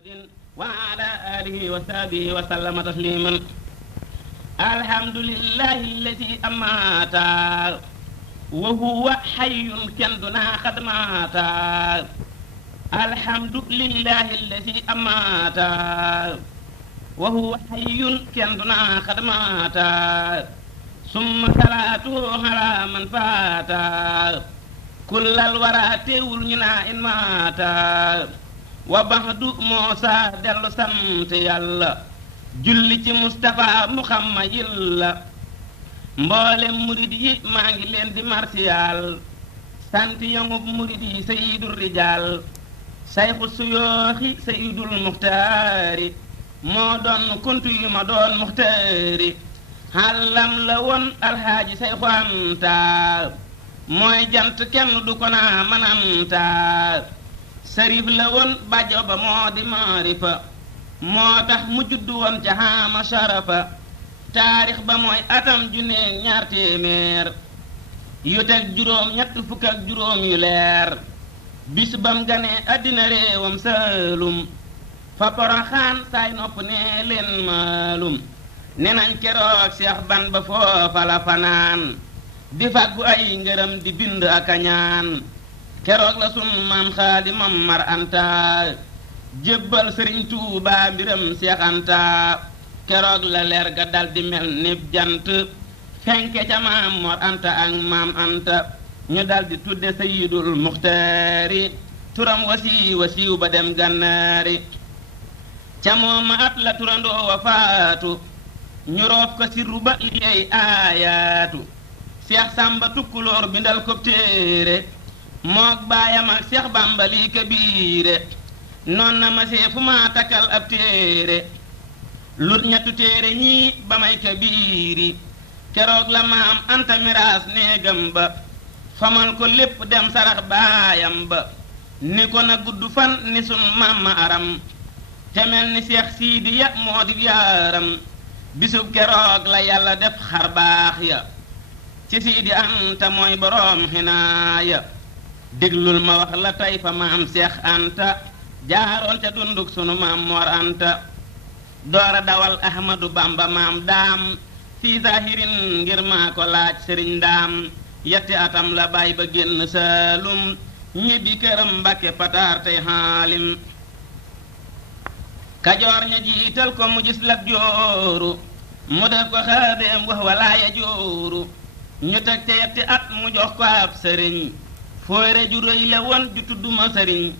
محمد وعلى آله وصحبه وسلم تسليما. الحمد لله الذي أمات وهو حي كندنا قد مات. الحمد لله الذي أمات وهو حي كندنا قد مات. ثم صلاته على من فات كل الورى تولنا إن مات. وبعد موسى دل سمت يالا julli ci Mustafa Muhammad yilla mboolem murid yi maa ngi leen di martial sant yongub murid yi sayyidul rijal sayxu suyooxi sayyidul muxtaari moo doon kuntu yi ma doon muxtaari xàllam la woon alxaaji sayxu anta mooy jant kenn du ko naa mananta sarif la woon bàjjo ba moo di maarifa moo tax mu juddu woon ca xaama sharafa taarix ba mooy atam junneeg ñaar téeméer yu teg juróom ñett fukk ak juróom yu leer bis bam ganee àddina réewam saalum fa poroxaan saay nopp nee leen maalum ne nañ keroog Seex ban ba foofa la fanaan di fàggu ay ngërëm di bind ak a ñaan keroog la sun maam xaali mam mar anta jébbal sëriñ Tuubaa mbiram Seex Anta keroog la leer ga dal di mel ni jant fenke ca maam Mor Anta ak maam Anta ñu dal di tudde Sayyidul Muxtaari turam wasiiw ba dem gànnaari ca mooma at la turandoo wa faatu ñu roof ko sirru ba liggéey aayaatu Seex Sàmba Tukkulóor bindal ko téere mook baayam ak Seex Bàmba lii kabiire noon na ma see fu ma takkal ab téere lut ñettu téere ñii ba may kabiiri keroog la maam Anta miraas néegam ba famal ko lépp dem sarax baayam ba ni ko na gudd fan ni sun maam ma aram te mel ni Seex Siidiya moo di yaaram bisub keroog la yàlla def xar baax ya ci Siidi Anta mooy boroom xinaaya déglul ma wax la tey fa maam Seex Anta jaaroon ca dunduk sunu maam Mor Anta doora dawal Ahmadu Bamba maam daam fii zahirin ngir maa ko laaj sëriñ daam yetti atam la baay ba génn Saalum ñibbi këram Mbakke pataar tey xaalim Kajoor ña jiital ko mu gis Lat Jooru mu def ko xaadeem wax walaaya jooru ñu teg ca yetti at mu jox ko ab sëriñ fóore ju rëy la woon ju tudduma sëriñ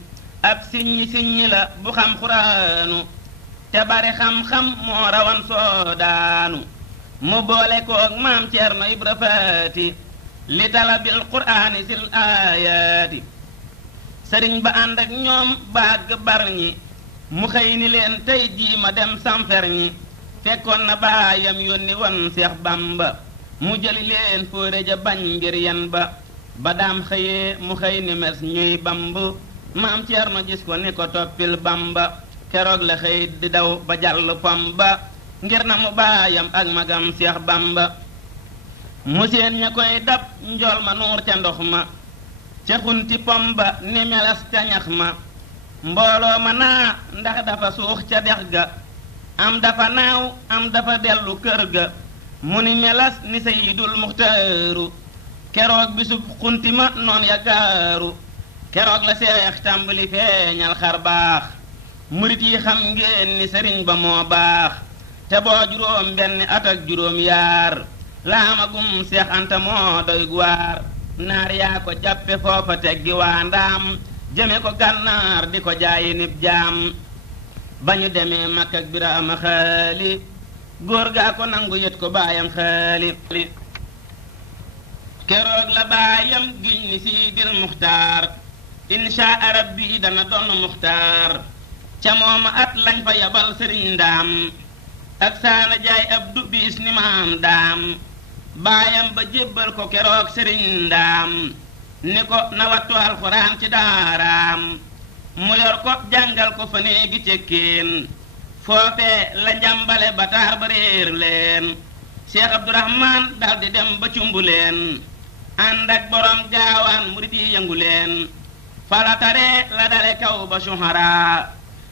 ab siññi la bu xam xuraanu te bari xam-xam moo rawan soodaanu mu boole koog maam Ceerno Ibra Faati li talabil quraani sil aayaati sëriñ ba ànd ak ñoom baag bar ñi mu xëy ni leen tey jii ma dem samfer ñi fekkoon na baayam yónni won Seex Bamba mu jëli leen fóore ja bañ ngir yen ba daam xëyee mu xëy ni mes ñuy bamb maam Ceerno gis ko ni ko toppil Bamba keroog la xëy di daw ba jàll pom ba ngir na mu baayam ak magam Seex Bamba mu seen ña koy dab njool ma nuur ca ndox ma ca xunti pom ba ni meles ca ñax ma mbooloo ma naa ndax dafa suux ca dex ga am dafa naaw am dafa dellu kër ga mu ni meles ni Sayyidul Muxtaaru keroog bisub xunti ma noon ya gaaru keroog la Seex tàmbali feeñal xar baax murit yi xam ngeen ni sëriñ ba moo baax te boo juróom benn at ak juróom yaar laamagum Seex Anta moo doy waar naar yaa ko jàppe foofa teggi waa ndaam jëme ko gànnaar di ko jaayi nib jaam ba ñu demee Makka ak Biraama xaali góor gaa ko nangu yët ko baayam xaali keroog la baayam giñ ni Siidil Muxtaar inshaa rabbi dana doon muxtaar ca mooma at lañ fa yabal sëriñ ndaam ak saana jaay abdu biis ni maam daam baayam ba jébbal ko keroog sëriñ ndaam ni ko na wattu alxuraan ci daaraam mu yor ko jàngal ko fa néegi cekkeen foofee la njàmbale ba taar ba réer leen Cheikh Abdourahman daldi dem ba cumbu leen ànd ak borom gaawaan murid yi yëngu leen falatare la dale kaw ba suhara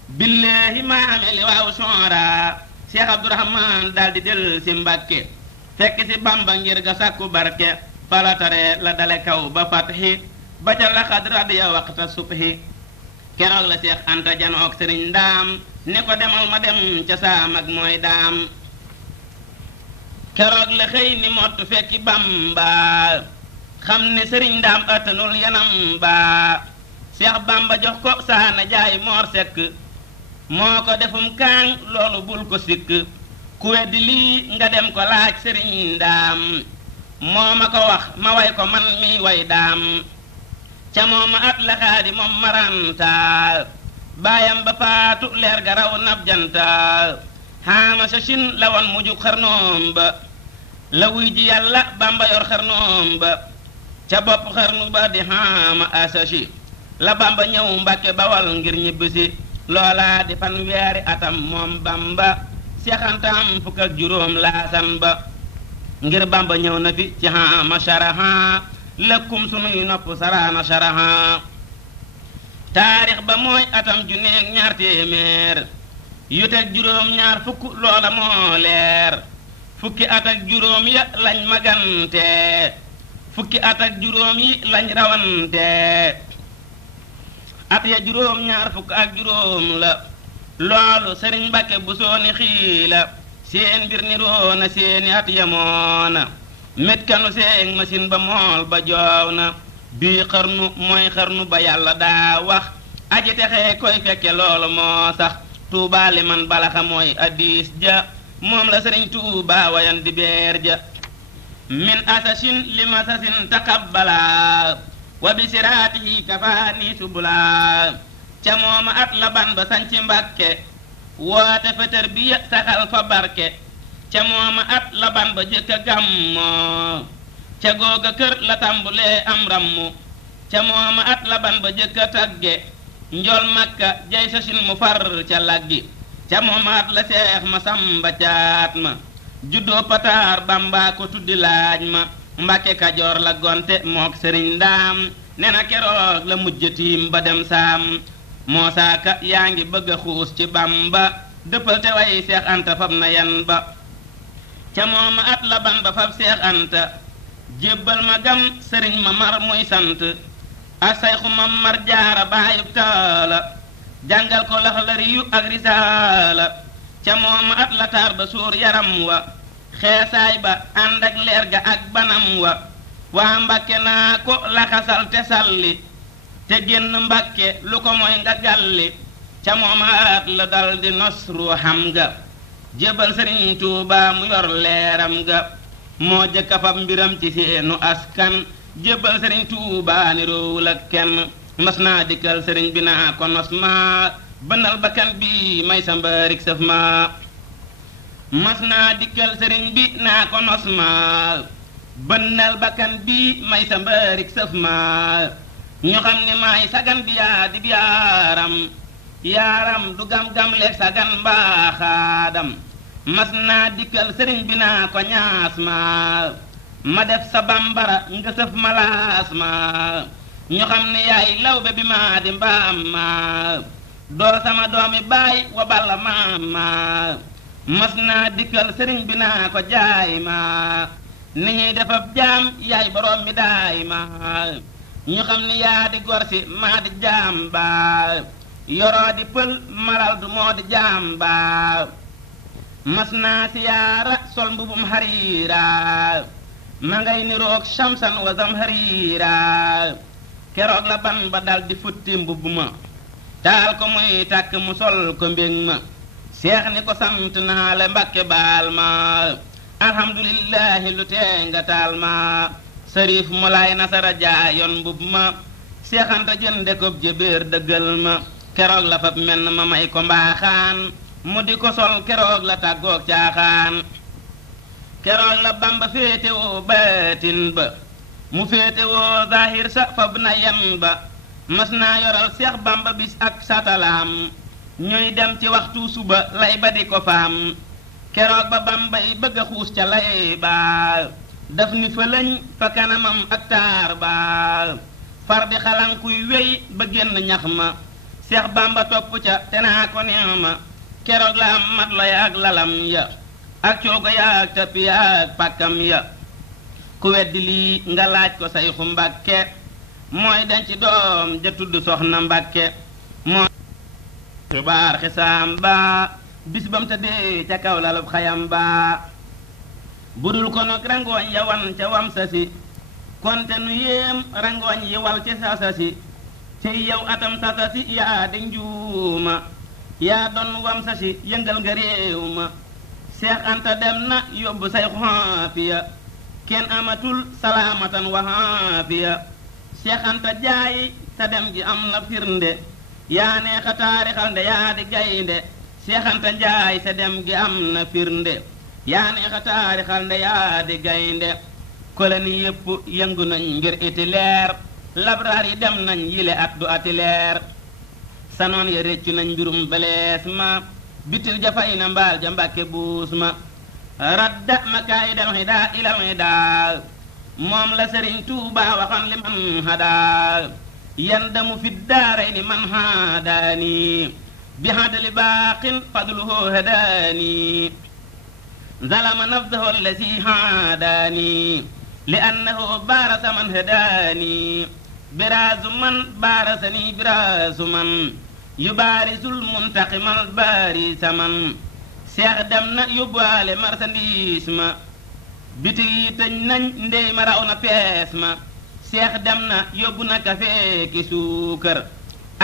billahi maa amee li waaw sonra Cheikh Abdourahman daldi del si Mbàkke fekk si Bamba ngir ga sàkku barke palatare la dale kaw ba fatxi ba ca laxad radiya waxta subhi keroog la Cheikh Anta janook Sëriñ Ndaam ni ko demal ma dem ca saam ak mooy daam keroog la xëy ni mottu fekki Bamba xam ni Sëriñ Ndaam attanul yanam ba Cheikh Bamba jox ko saana jaay moor sekk moo ko defum kaang loolu bul ko sikk ku weddi lii nga dem ko laaj Sëriñ Ndaam moo ma ko wax ma way ko man mi way daam ca mooma at la xaadi moom maranta baayam ba faatu leer ga raw nab janta xaama sa sin la woon mujug xarnoom ba la wuy ji yàlla Bamba yor xarnoom ba ca bopp xarnu ba di xaama asashi la Bamba ñëw Mbàkke Bawal ngir ñibbisi loola di fanweeri atam moom Bamba seexantam fukk ak juróom laasan ba ngir Bamba ñëw na fi ci xaama sharaha lëkkum sunuy nopp saraana sharaha taarix ba mooy atam junneeg ñaar téeméer yu teg juróom ñaar fukk loola moo leer fukki at ak juróom ya lañ magante fukki at ak juróom yi lañ rawante at ya juróom ñaar fukk ak juróom la loolu Sëriñ Mbàkke bu sooni xiila seen mbir ni roona seeni at yamoona met kanu seeg machine ba mool ba joow na bii xarnu mooy xarnu ba yàlla daa wax aji texee koy fekke loolu moo sax Tuubaa li man balaxa mooy addis ja moom la Sëriñ Tuubaa wayan di beer ja min asasin li masasin taqabbala wa bi siraatihi kafaani subula ca mooma at la ban ba sañci Mbàkke woote fa tarbiya saxal fa barke ca mooma at la ban ba jëkka gàmmoo ca googa kër la tàmbulee am rammu ca mooma at la ban ba jëkka tagge njol Makka jay sa sin mu far ca laggi ca mooma at la Seex Masamba Caat ma juddoo Pataar Bamba ko tuddi laaj ma Mbàkke Kajoor la gonte mook Sëriñ Ndaam nee na keroog la mujjatiim ba dem saam moo saaka yaa ngi bëgg a xuus ci Bamba dëppal te way Seex Anta fab na yan ba ca mooma at la Bamba fab Seex Anta jébbal ma gam Sëriñ Mamar muy sant ak Sayxu Mamar Jaara baayub taala jàngal ko Laxdari yu ak Risaala ca mooma at la taar ba suur yaram wa xeesaay ba ànd ak leer ga ak banam wa waa Mbàkke naa ko laxasal te salli te génn Mbàkke lu ko mooy nga galli ca moomaat la dal di nosru xam nga jébal Sëriñ Tuubaa mu yor leeram ga moo jëkka fab mbiram ci seenu askan jébal Sëriñ Tuubaa ni roowul ak kenn mas naa dikkal sëriñ bi naa ko nos ma bënal bakkan bi may sa mbaarik sëf ma mas naa dikkal sëriñ bi naa ko nos ma bënnal bakkan bi may sa mbaarik sëf ma ñu xam ni maay sagan bi yaa di yaaram yaaram du gam-gam leeg sagan mbaaxaadam mas naa dikkal sëriñ bi naa ko ñaas ma def sa bambara nga sëf ma laas ma ñu xam ni yaay lawbe bi maa di mbaam ma doo sama doomi baay wa balla maam ma mas naa dikkal sëriñ bi naa ko jaay ma ni ñuy defab jaam yaay boroom mi daay ma ñu xam ni yaa di gor si maa di jaam ba yoroo di pël malal du moo di jaam ba mas naa siyaara sol mbubum hariira ma ngay niroog shamsan wa zamhariira keroog la ban ba dal di futti mbubb ma taal ko muy tàkk mu sol ko mbég ma seex ni ko sant naa la Mbàkke baal ma alhamdulillahi lu tee nga taal ma sërif mu laay nasara jaayoon mbubb ma Seex Anta jënde ko jébéer dëggal ma keroog la fab menn ma may ko mbaaxaan mu di ko sol keroog la tàggoog caaxaan keroog la Bamba féetewoo baatin ba mu féetewoo zahir sa fab na yan ba mas naa yoral Seex Bamba bis ak satalaam ñuy dem ci waxtu suba lay ba di ko faam keroog ba Bamba yi bëgg a xuus ca lay ba daf ni fëlëñ fa kanamam ak taar ba far di xalankuy wéy ba génn ñax ma Seex Bamba topp ca te naa ko neema keroog la am mat la yaag lalam ya ak coogo yaag tapi yaag pàkkam ya ku weddi lii nga laaj ko Sayxu Mbàkke mooy denc doom ja tudd Soxna Mbàkke mooy xibaar xisaam ba bis bam tëddee ca kaw lalub xayam ba budul ko nag rangooñ ya wan ca wam sasi konte nu yéem rangooñ yi wal ci sasasi ci yow atam sasasi yaa di njuuma yaa doon wam sasi yëngal nga réew ma Seex Anta dem na yóbbu Sayxu Xaafiya kenn amatul salaamatan wa xaafiya Seex Anta jaay sa dem gi am na firnde yaa neexa taarixal nde yaa di gaynde Seex Anta njaay sa dem gi am na firnde yaa neexa taarixal nde yaa di gaynde koloni yépp yëngu nañ ngir iti leer labraar yi dem nañ yile at du ati leer sanoon ya réccu nañ mbirum belees ma bitil ja fay na mbaal ja Mbàkke buus ma radda makaayidal xidaa ilal xidaa moom la Sëriñ Tuubaa waxoon li man hadaa yandamu fi daarayni man haadaani bi hadli baaqin fadluhu hadaani zalama nafsahu allazi haadaani li annahu baarasa man hadaani biraasu man baarasani biraasu man yubaarisul muntaqimal baarisa man Seex dem na yóbbaale marchandise ma bitig yi tëj nañ ndey ma raw na pees ma Seex dem na yóbbu na kafe ki suukar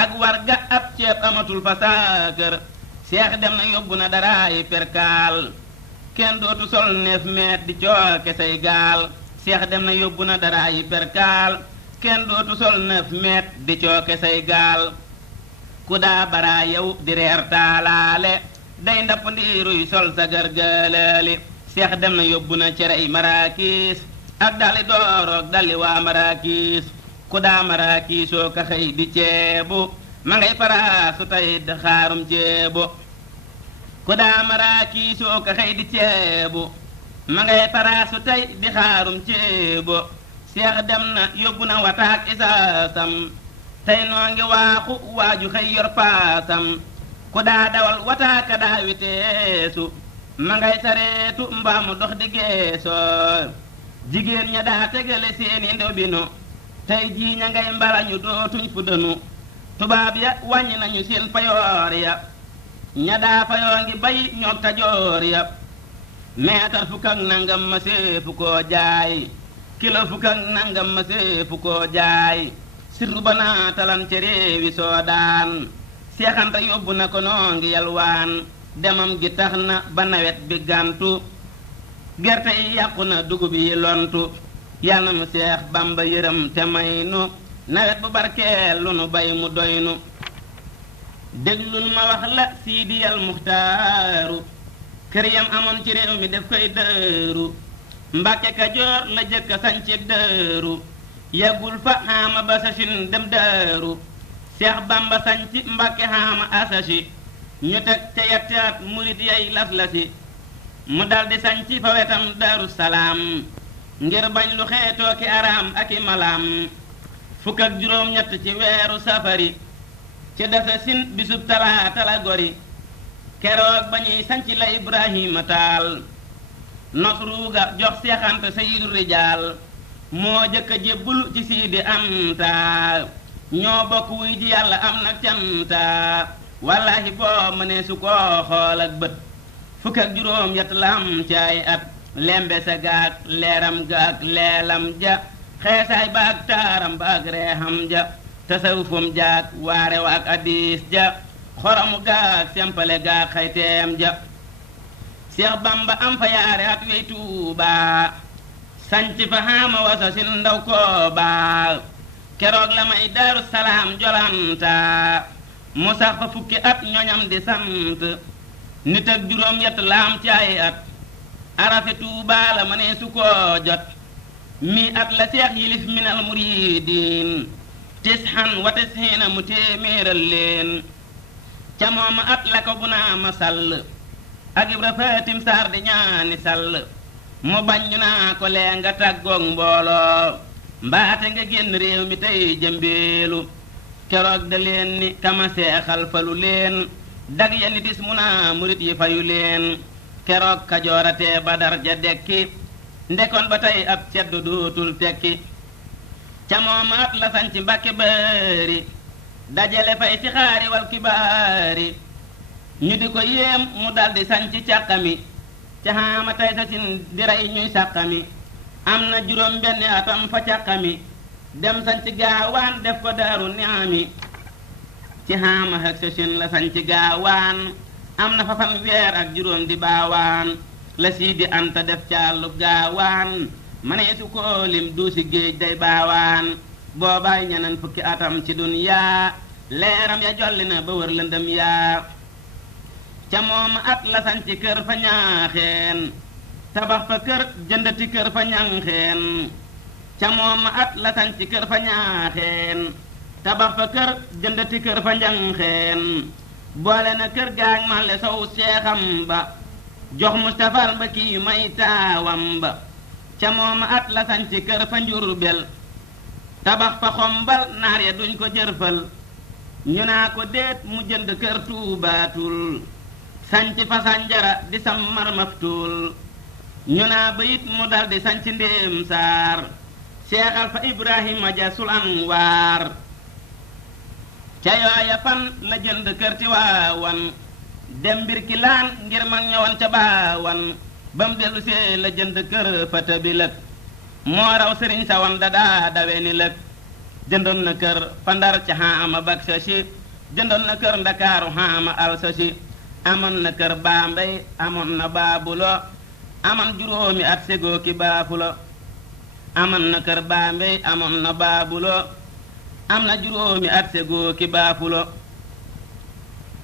ak warga ab ceeb amatul fa saakër Seex dem na yóbbu na daraayi perkaal kenn dootu sol 9 mètres di cooke say gaal Seex dem na yóbbu na daraayi perkaal kenn dootu sol 9 mètres di cooke say gaal ku daa baraa yow di reer taalaale day ndapp ndiiruy sol sa gargalaali Seex dem na yóbbu na cerey maraakiis ak dali dooroog dali waa maraakiis ku daa maraakiisoo ka xëy di ceebu ma ngay faraasu tey di xaarum ceebu ku daa maraakiisoo ka xëy di ceebu ma ngay faraasu tey di xaarum ceebu Seex dem na yóbbu na wataak isaasam tey noo ngi waaxu waaju xëy yor paasam ku daa dawal wataaka daa witeesu ma ngay sareetu mbaamu dox di geesoo jigéen ña daa tegale seeni ndobinu tey jii ña ngay mbalañu dootuñ fu dënu tubaab ya wàññi nañu seen payoor ya ña daa fayoo ngi bay ñoog tajoor ya meetar fukk ak nangam ma seefu koo jaay kilo fukk ak nangam ma seefu koo jaay sirru ba naatalan ca réewi Soodaan Seex Anta yóbbu na ko noo ngi yalwaan demam gi tax na ba nawet bi gàntu gerte yi yàqu na dugub yi lontu yal na nu Seex Bamba yërëm te may nu nawet bu barkeel lu nu bay mu doy nu déglul ma wax la Siidiyal Muxtaaru kër yam amoon ci réew mi def koy dëru Mbàkke Kajoor la jëkka sañceeg dëru yàggul fa xaama ba sachin dem dëru Seex Bamba sañci Mbàkke xaama asaci ñu teg ca yetti at murit yay las-lasi mu daldi sañci fa wetam Daaru Salaam ngir bañ lu xeetoo ki araam ak i malaam fukk ak juróom-ñett ci weeru safari ci dasa sin bisub talaata la gori keroog ba ñuy sañci la Ibrahima Taal nos ruuga jox Seex Anta sayyidu rijaal moo jëkka jébbulu ci Siidi Anta ñoo bokk wuy ji yàlla am nag canta wallahi boo mënee su koo xool ak bët fukk ak juróom-ñett la am ci ay at lembe sa gaag leeram gaag leelam ja xeesaay ba ak taaram ba ak reexam ja tasawufam jaag waare wa ak hadiis ja xoromu gaag sempale gaag xayteem ja Seex Bamba am fa yaare at wey Tuubaa sañci fa xaama wasa sin ndaw kooba keroog la may Daaru Salaam jolanta mu sax fa fukki at ñoñam di sant nit ak juróom-ñett la am ci ay at arafe Tuubaa la mënee su koo jot mi at la Seex yilif minal muridiin tishan wa tishiina mu téeméeral leen ca mooma at la ko bu naa ma sall ak Ibra Fatim Saar di ñaani sall mu bañ ñu naa ko lee nga tàggoog mbooloo mbaate nga génn réew mi tey jëmbeelu keroog da leen ni kama seexal falu leen dag ya ni dis mu naa murit yi fayu leen keroog kajooratee Badar ja dekki ndekoon ba tey ab ceddu dootul tekki ca moomaat la sanci Mbàkke Baari dajale fay ci xaari wal kibaari ñu di ko yéem mu daldi sanci càqami ca xaama tey sa sin di rey ñuy sàqami am na juróom benni atam fa càqami dem sanci gaawaan def ko daaru niami ci xaama ak sa sin la sanci gaawaan am na fa fanweer ak juróom di baawaan la Siidi Anta def caalu gaawaan manee su ko lim duusi géej day baawaan boobaay ñeneen fukki atam ci dunyaa leeram ya jolli na ba wër lëndëm yaa ca moom at la sanci kër fa ñaaxeen tabax fa kër jëndati kër fa ñanxeen ca moom at la sanci kër fa ñaaxeen tabax fa kër jëndati kër fa ñanxeen boole na kër gaag male sow seexam ba jox Mustafal ba kii may taawam ba ca moom at la sanci kër fa Njurbel tabax fa Xombal naar ya duñ ko jërfal ñu naa ko déet mu jënd kër Tuubaatul sanci fa Sanjara di sam marmaftul ñu naa ba it mu dal di sanci Ndéem Saar seexal fa Ibrahima ja sul anwaar ca yooya fan la jënd kër Tiwaawan dem Mbirkilaan ngir mag ñëwoon ca baawan bam dellu see la jënd kër fa Tabilëk moo raw sëriñ sa wan dadaa dawe ni lëg jëndoon na kër fa Ndar ca xaama bak sa si jëndoon na kër Ndakaaru xaama al sa si amoon na kër Baambey amoon na Baabulo amoon juróomi at segoo ki Baafulo amoon na kër Baambey amoon na Baabulo am na juróomi at segoo ki Baafulo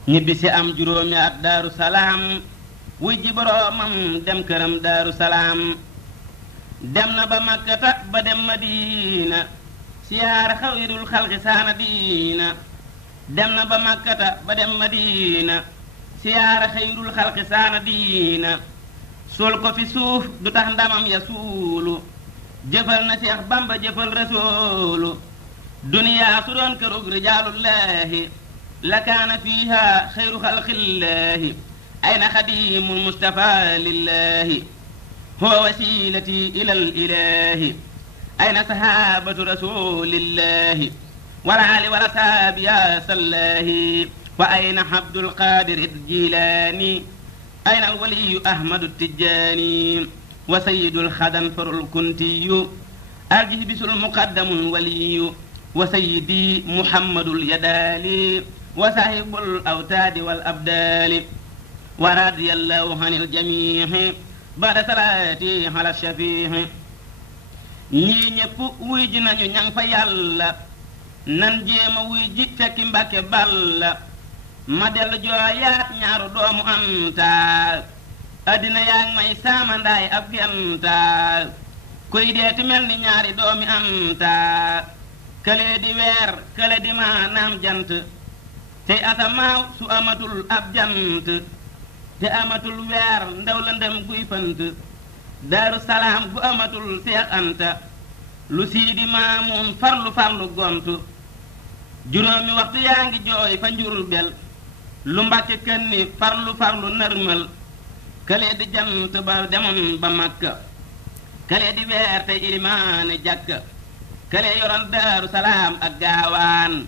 ñibbisi am juróomi at Daaru Salaam wuy ji boroomam dem këram Daaru Salaam dem na ba Makkata ba dem Madina siyaara xayrul xalqi saana diina dem na ba Makkata ba dem Madina siyaara xayrul xalqi saana diina suul ko fi suuf du tax ndamam ya suulu jëfal na Seex Bamba jëfal Rasuulu duniyaa su doon kërug rijaalullaahi la kaana fiiha xayru xalqillaahi ayna xadiimul Mustafaa lillaahi huwa wasiilati ilal ilaahi ayna sahaabatu rasuulillaahi wal aali wal asaabi yaa sallaahi wa ayna Abdul Qaadir Jilaani ayna al waliyu Ahmadu Tijjaani wa sayyidul xadanfarul kuntiyu aljihbisul muqaddamul waliyu wa sayyidi Muhammadul Yadaali wa saahibul awtaadi wal abdaali wa radiyallahu anil jamiihi ba'da salaati ala shafiihi ñii ñépp wuy ji nañu ñang fa yàlla nan jéema wuy ji fekki Mbàkke Balla ma dellu jooyaat ñaaru doomu Anta addina yaa ngi may saamandaay ab genta kuy deeti mel ni ñaari doomi Anta këlee di weer kële di maanaam jant te asamaaw su amatul ab jant te amatul weer ndaw la ndem guy fant Daaru Salaam bu amatul Seex Anta lu Siidi Maamun farlu farlu gontu juróomi waxtu yaa ngi jooy fa Njurbel lu Mbàkke Kanni farlu farlu nërmal këlee di jant ba demoon ba Makka këlee di weer te ilimaane jàkka këlee yoroon Daaru Salaam ak gaawaan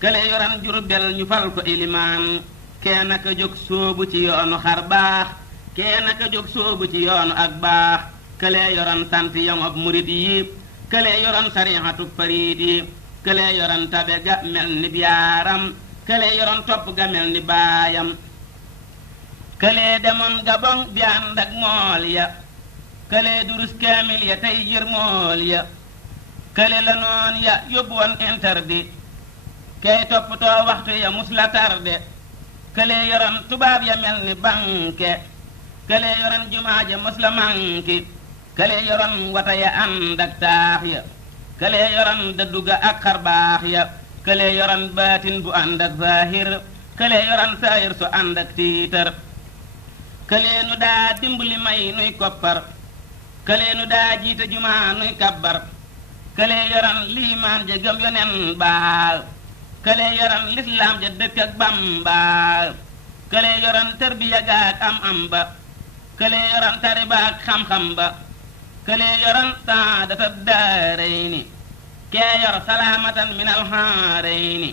këlee yoroon Njurbel ñu fal ko ilimaan kee naka jóg sóobu ci yoonu xar baax kee naka jóg sóobu ci yoonu ak baax këlee yoroon sant yoŋob murit yi këlee yoroon sarixatu fariid yi këlee yoroon tabe ga mel ni biyaaram këlee yoroon topp ga mel ni baayam këlee demoon Gabon bi ànd ak mool ya këlee durus kaamil ya tey yër mool ya këlee la noon ya yóbbu woon interdit kay toppatoo waxtu ya mus la tarde këlee yoroon tubaab ya mel ni banque këlee yoroon jumaa ja mus la manki këlee yoroon wata ya ànd ak taax ya këlee yoroon dëdduga ak xarbaax ya këlee yoroon baatin bu ànd ak zahir këlee yoroon saayir su ànd ak tiitar këlee nu daa dimbali may nuy koppar këlee nu daa jiite jumaa nuy kabbar këlee yoroon liimaan ja gëm yonen baa kële yoran lislaam ja dëkk ak Bamba kële yoran tarbiya gaak am ba kële yoran tariba ak xam-xam ba kële yoran saadata daarayni kee yor salaamatan min alxaarayni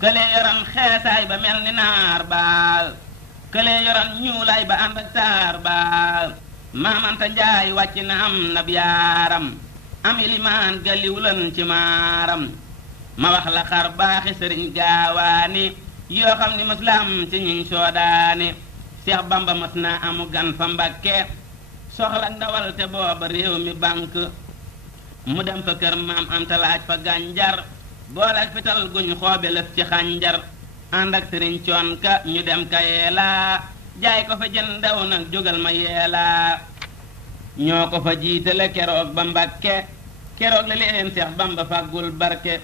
kële yoran xeesaay ba mel ni naar baal kële yoran ñuulaay ba ànd ak taar baal maamanta njaay wàcc na am nab yaaram am ilimaan galiwulan ci maaram ma wax la xar baaxi sëriñ gaawaani yoo xam ni mës la am ci ñuñ soodaani Seex Bamba mës naa amu gan fa Mbàkke soxla ndawal te booba réew mi bank mu dem fa kër maam Anta laaj fa gànjar boole ak fital guñ xoobe lëf ci xànjar ànd ak sëriñ coon ka ñu dem ka yeelaa jaay ko fa jën ndaw nag jógal ma yeelaa ñoo ko fa jiitale keroog ba Mbàkke keroog la leen Seex Bamba fàggul barke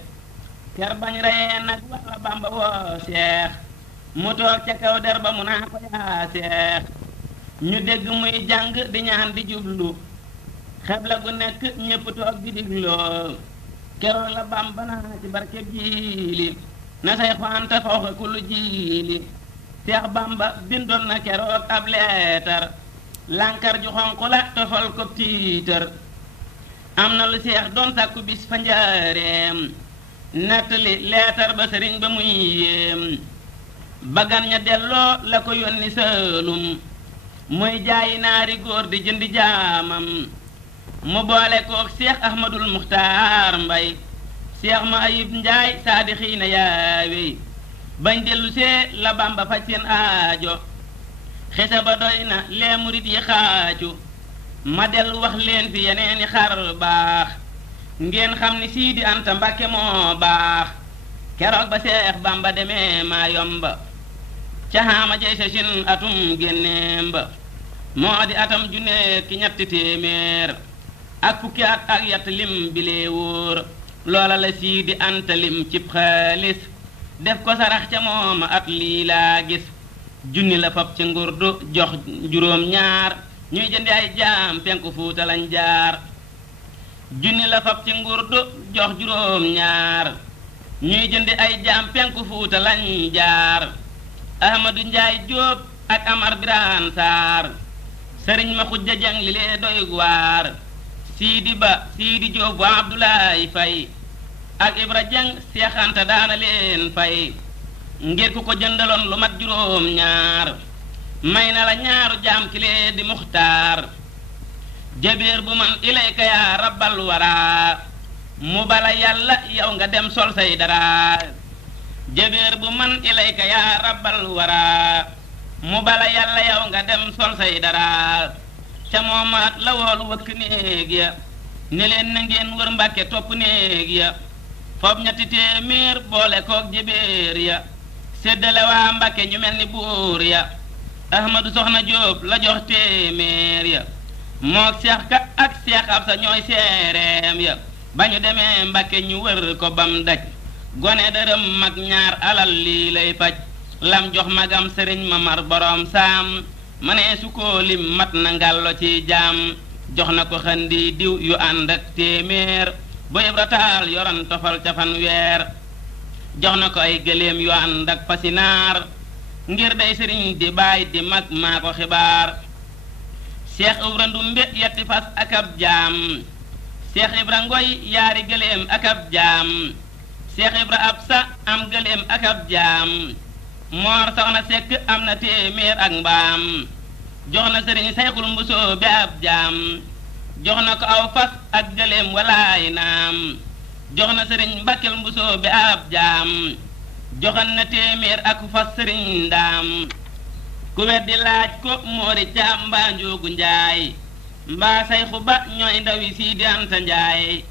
ker bañ reyee nag walla Bamba woo Seex mu toog ca kaw der ba mu naa ko yaa Seex ñu dégg muy jàng di ñaan di jublu xebla gu nekk ñépp toog di digloo keroog la Bamba naa ci barke jiili na say xoanta fawxa ku lu jiili Seex Bamba bindoon na keroog ab leetar lànkar ju xonq la tofal ko tiitar am na lu Seex doon sàkku bis fa njaareem nettali leetar ba sëriñ ba muy yéem bagan ña delloo la ko yónni Saalum muy jaayi naari góor di jëndi jaamam mu boole kook Seex Ahmadul Muxtaar Mbay Seex ma Ayib Njaay saadixiina yaawey bañ dellu see la Bamba faj seen aajo xese ba doy na lee murit yi xaacu ma dellu wax leen fi yeneeni xar baax ngeen xam ni Siidi Anta Mbàkke moo baax keroog ba Seex Bamba demee maa yomba ca xaama jey sa sin atum génneem ba moo di atam junne ki ñetti téeméer ak fukki at ak yett lim bilee wóor loola la Siidi Anta lim cib xaalis def ko sarax ca mooma at lii laa gis junni la fab ci ngurdu jox juróom ñaar ñuy jëndi ay jaam penku Fuuta lañ jaar junni la fab ci ngurdu jox juróom ñaar ñuy jëndi ay jaam penku Fuuta lañ jaar Ahmadu Njaay Jóob ak Amar Biraan Saar sëriñ ma xujja jang li lee doy waar Siidi Ba Siidi Jóob wa Abdulaay Fay ak Ibra Jang Seex Anta daana leen fay ngir ku ko jëndaloon lu mat juróom ñaar may na la ñaaru jaam ki lee di Muxtaar jabéer bu man ilayka yaa rabbal waraa mu bala yàlla yow nga dem sol say dara jabéer bu man ilayka yaa rabbal waraa mu bala yàlla yow nga dem sol say dara ca moomaat la woolu wëkk néeg ya ne leen na ngeen wër Mbàkke topp néeg ya fob ñetti téeméer boole koog jabéer ya séddale waa Mbàkke ñu mel ni buur ya Ahmadu Soxna Jóob la jox téeméer ya mook Seex Ka ak Seex Absa ñooy seereem ya ba ñu demee Mbàkke ñu wër ko bam daj gone dërëm mag ñaar alal lii lay faj lam jox magam sëriñ Mamar borom saam ma nee su ko lim mat na ngàllo ci jaam jox na ko xandi diw yu ànd ak téeméer bu Ibra Taal yoran tofal ca fanweer jox na ko ay gëléem yu ànd ak pasinaar ngir day sëriñ di baay di mag maa ko xibaar Seex Ibra Ndumbe yetti fas ak ab jaam Seex Ibra Ngoy yaari gëléem ak ab jaam Seex Ibra Absa am gëléem ak ab jaam Moor Soxna Sekk am na téeméer ak mbaam jox na sëriñ Sayxul Mbusoo bi ab jaam jox na ko aw fas ak gëléem walaay naam jox na sëriñ Mbàkkeel Mbusoo bi ab jaam joxan na téeméer ak fas sëriñ Ndaam ku weddi laaj ko Moori Caam mbaa Njoogu Njaay mbaa Sayxu Ba ñooy ndawi Siidi Anta Njaay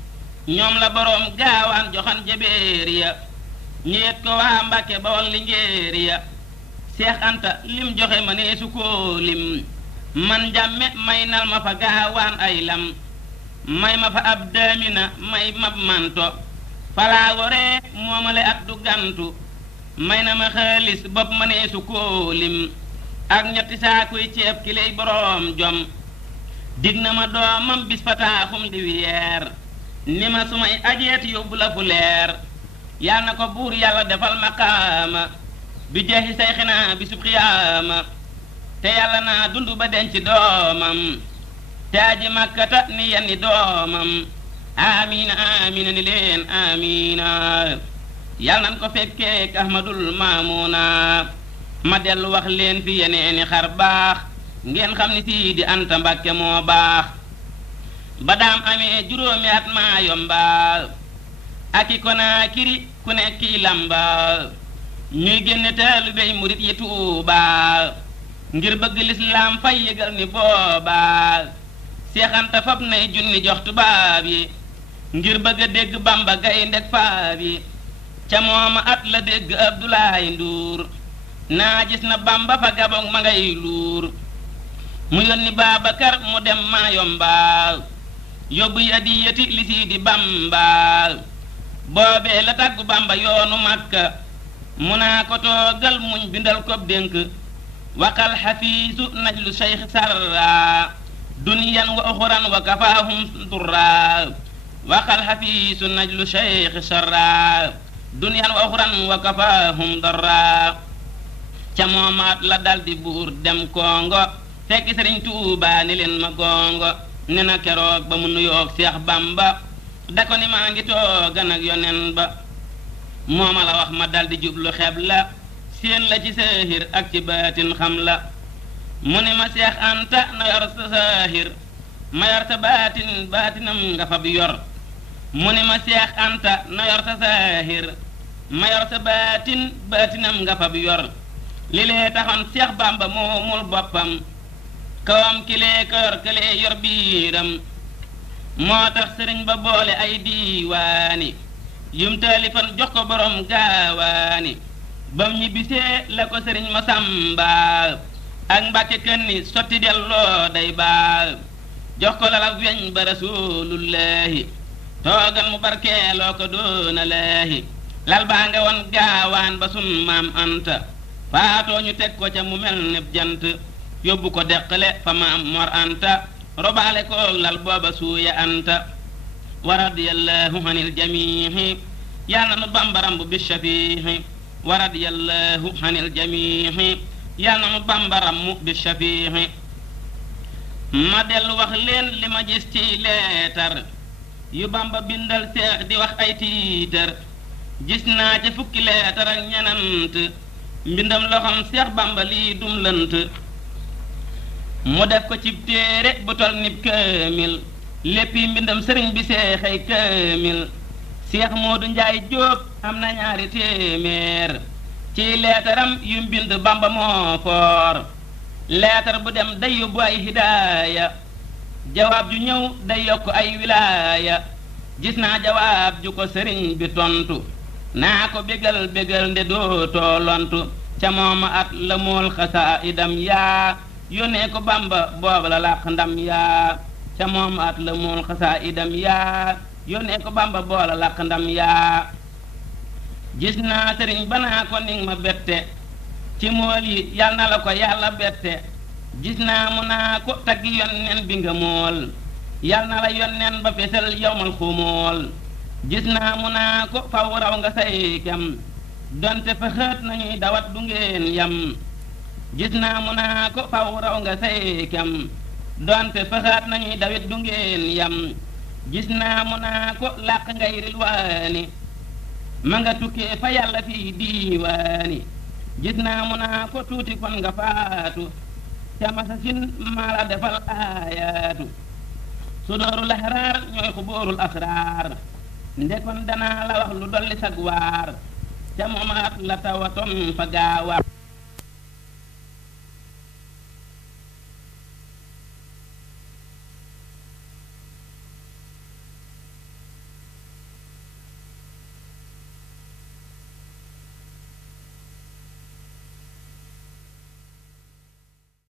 ñoom la boroom gaawaan joxan jabéer ya ñu yet ko waa Mbàkke Bawol Lingeer ya Seex Anta lim joxe ma nee su koo lim man njàmme may nal ma fa gaawaan ay lam may ma fa ab daamina may mab manto falaa woree moomale ak du gantu may na ma xaalis bopp ma nee su koo lim ak ñetti saakuy ceeb ki lay boroom jom dig na ma doomam bis fa taaxum di wiyeer ni ma sumay ajeet yóbbu la fu leer yal na ko buur yàlla defal maqaama bi jeexi sayxinaa bi sub xiyaama te yàlla naa dund ba denc doomam te aji makkata ni yenni doomam amiina amiina ni leen amiina yal nan ko fekkeek ahmadul maamuna ma dellu wax leen fi yeneeni xar baax ngeen xam ni Sidi Anta Mbàkke moo baax ba daam amee juróomi at maa yomba aki Konaakiri ku nekki lamba ñuy génne taalibey murit yi Tuuba ngir bëgg lislaam fay yëgal ni booba Seex Anta fab nay junni jox tubaab yi ngir bëgg a dégg Bamba gayndeg faab yi ca mooma at la dégg Abdoulaye Nduur naa gis na Bamba fa Gabon ma ngay luur mu yónni Baabakar mu dem Mayomba yóbbu adiyati li Sidi Bamba boobee la tàggu Bamba yoonu Makka mu naa ko toogal muñ bindal ko dénk waqal xafiisu najlu Cheikh sarra duniyan wa uxuran wa kafaahum durra waqal xafiisu najlu Cheikh sarra duniyan wa uxuran wa kafaahum darra ca moomaat la daldi buur dem Kongo fekki Sëriñ Tuubaa ni leen ma gongo ne na keroog ba mu nuyoog Seex Bamba da ko ni maa ngi toogan ak yonen ba mooma la wax ma daldi jublu xeb la séen la ci saahir ak ci baatin xam la mu ni ma Seex Anta na yor sa saahir ma yor sa baatin baatinam nga fab yor mu ni ma Seex Anta na yor sa saahir ma yor sa baatin baatinam nga fab yor li lee taxoon Seex Bamba moomul boppam kawam kilee ko yor kalee yor biiram moo tax sëriñ ba boole ay diiwaani yum taalifan jox ko borom gaawaani bam ñibbisee la ko sëriñ Masamba ak Mbàkke Kanni sotti delloo day baa jox ko lalab weñ ba rasulullahi toogal mu barkeeloo ko doona laahi lal baa nga woon gaawaan ba sun maam Anta faatoo ñu teg ko ca mu mel ne jant yóbbu ko deqale fa maam Mor Anta robaale ko lal booba suuya Anta wa radiyallahu anil jamiihi yal na nu Bamba rambu bi shafiihi wa radiyallahu anil jamiihi yal na nu Bamba rambu bi shafiihi ma dellu wax leen li ma gis ci leetar yu Bamba bindal Seex di wax ay tiitar gis naa ca fukki leetar ak ñenant mbindam loxom Seex Bamba lii dum lënt mu def ko ci téere bu tol nib kaamil léppi mbindam sëriñ bi seexay kaamil Seex Moodu Njaay Jóob am na ñaari téeméer ci leetaram yu mbind Bamba moo foor leetar bu dem day yóbbu ay hidaaya jawaab ju ñëw day yokk ay wilaaya gis naa jawaab ju ko sëriñ bi tontu naa ko bégal bégal nde dootoo lontu ca mooma at la mool xasaa idam yaa yónnee ko Bamba booba la làq ndam yaa ca mooma at la mool xasaa idam yaa yónnee ko Bamba booba la làq ndam yaa gis naa sëriñ ba naa ko ning ma bette ci mool yi yal na la ko yàlla bette gis naa mu naa ko taggi yonnen bi nga mool yal na la yonnen ba fesal yowmal xumool gis naa mu naa ko faw raw nga say kem donte fa xët nañuy dawat du ngeen yam gis naa mu naa ko faw raw nga say kem donte fa xët nañuy dawit du ngeen yam gis naa mu naa ko làq ngay rilwaani ma nga tukkee fa yàlla fii diiwaani gis naa mu naa ko tuuti kon nga faatu ca masasin maa la defal aayaatu sudoorul ahraar ñooy xuboorul asraar ndekon danaa la wax lu dolli sag waar ca moomaat la tawatoon fa gaawaat